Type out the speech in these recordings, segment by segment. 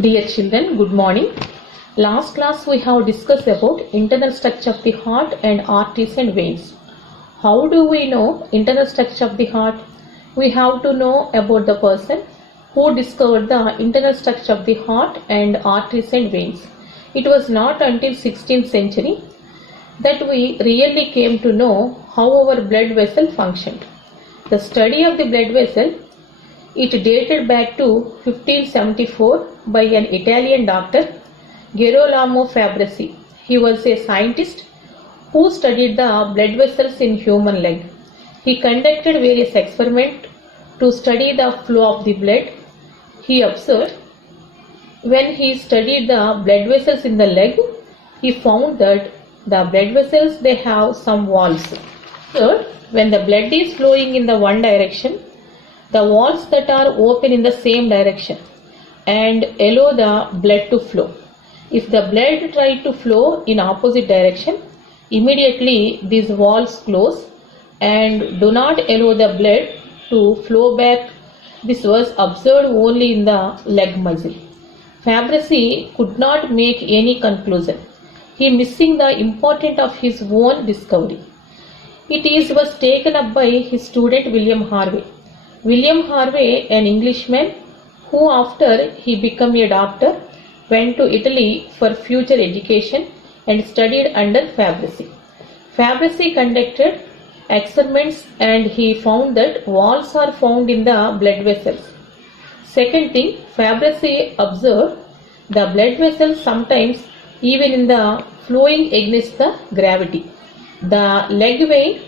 Dear children, good morning. Last class we have discussed about internal structure of the heart and arteries and veins. How do we know internal structure of the heart? We have to know about the person who discovered the internal structure of the heart and arteries and veins. It was not until 16th century that we really came to know how our blood vessel functioned. The study of the blood vessel, it dated back to 1574 by an Italian doctor, Girolamo Fabrici. He was a scientist who studied the blood vessels in human leg. He conducted various experiments to study the flow of the blood. He observed when he studied the blood vessels in the leg, he found that the blood vessels, they have some valves. Third, when the blood is flowing in the one direction, the valves that are open in the same direction and allow the blood to flow. If the blood tries to flow in opposite direction, immediately these valves close and do not allow the blood to flow back. This was observed only in the leg muscle. Fabrici could not make any conclusion. He missing the importance of his own discovery. Was taken up by his student William Harvey. William Harvey, an Englishman who after he became a doctor, went to Italy for future education and studied under Fabrici. Fabrici conducted experiments and he found that valves are found in the blood vessels. Second thing, Fabrici observed the blood vessels sometimes even in the flowing against the gravity. The leg vein,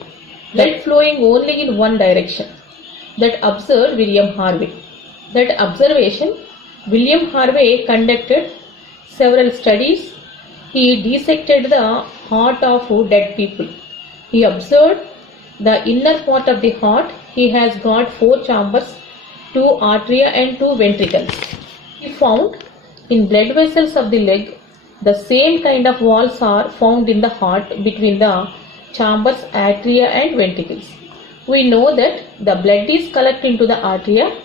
blood flowing only in one direction. That observed William Harvey. That observation, William Harvey conducted several studies. He dissected the heart of dead people. He observed the inner part of the heart. He has got 4 chambers, 2 arteria and 2 ventricles. He found in blood vessels of the leg, the same kind of walls are found in the heart between the chambers, atria and ventricles. We know that the blood is collected into the arteria.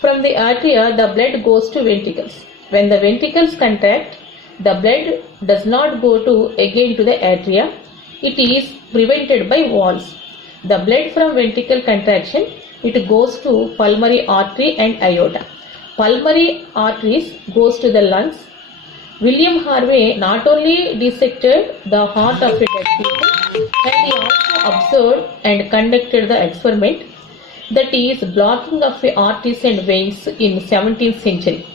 From the arteria, the blood goes to ventricles. When the ventricles contract, the blood does not go again to the atria. It is prevented by walls. The blood from ventricle contraction, it goes to pulmonary artery and aorta. Pulmonary arteries goes to the lungs. William Harvey not only dissected the heart of a dead people, and he also observed and conducted the experiment, that is blocking of arteries and veins in 17th century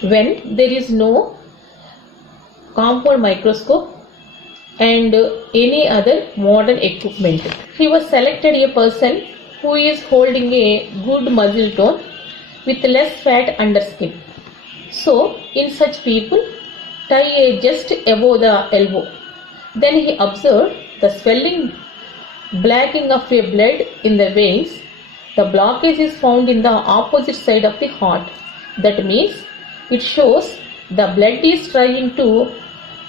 when there is no compound microscope and any other modern equipment. He was selected a person who is holding a good muscle tone with less fat under skin. So in such people, tie just above the elbow. Then he observed the swelling, blacking of a blood in the veins. The blockage is found in the opposite side of the heart. That means it shows the blood is trying to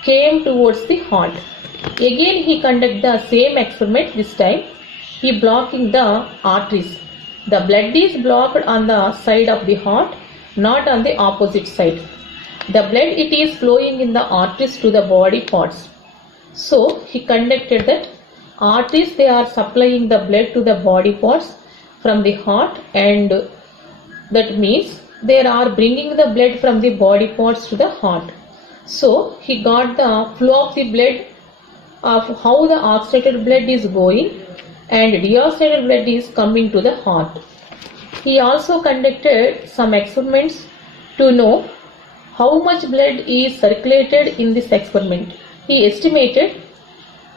come towards the heart. Again he conducted the same experiment. This time he blocking the arteries. The blood is blocked on the side of the heart, not on the opposite side. The blood it is flowing in the arteries to the body parts. So he conducted that arteries, they are supplying the blood to the body parts from the heart, and that means they are bringing the blood from the body parts to the heart. So he got the flow of the blood of how the oxygenated blood is going and deoxygenated blood is coming to the heart. He also conducted some experiments to know how much blood is circulated in this experiment. He estimated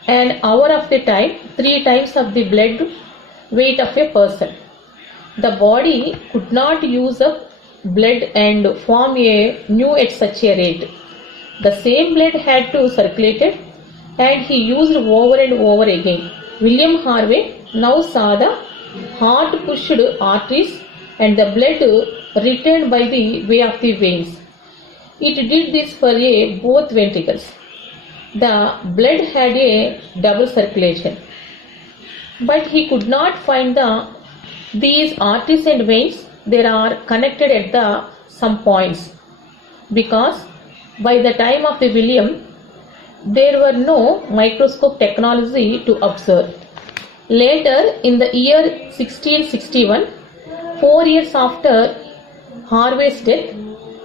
an hour of the time, 3 times of the blood weight of a person. The body could not use up blood and form a new at such a rate. The same blood had to circulate it, and he used over and over again. William Harvey now saw the heart pushed arteries and the blood returned by the way of the veins. It did this for both ventricles. The blood had a double circulation, but he could not find these arteries and veins. They are connected at some points. because by the time of the William, there were no microscope technology to observe. Later, in the year 1661, 4 years after Harvey's death,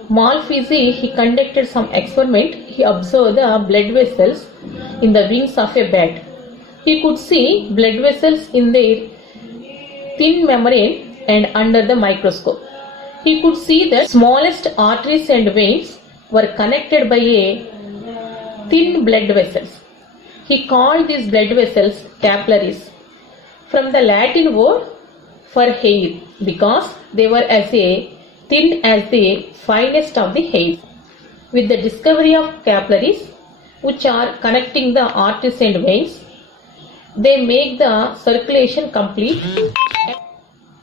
Malpighi he conducted some experiment. He observed the blood vessels in the wings of a bat. He could see blood vessels in their thin membrane and under the microscope. He could see that smallest arteries and veins were connected by a thin blood vessels. He called these blood vessels capillaries, from the Latin word for hair, because they were as thin as the finest of the hairs. With the discovery of capillaries, which are connecting the arteries and veins, they make the circulation complete,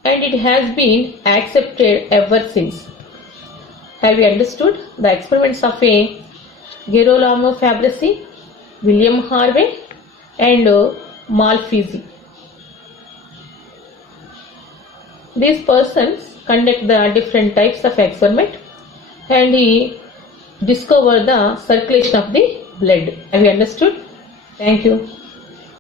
and it has been accepted ever since. Have you understood the experiments of Girolamo Fabrici, William Harvey, and Malpighi? These persons conduct the different types of experiment, and he discovered the circulation of the blood. Have you understood? Thank you.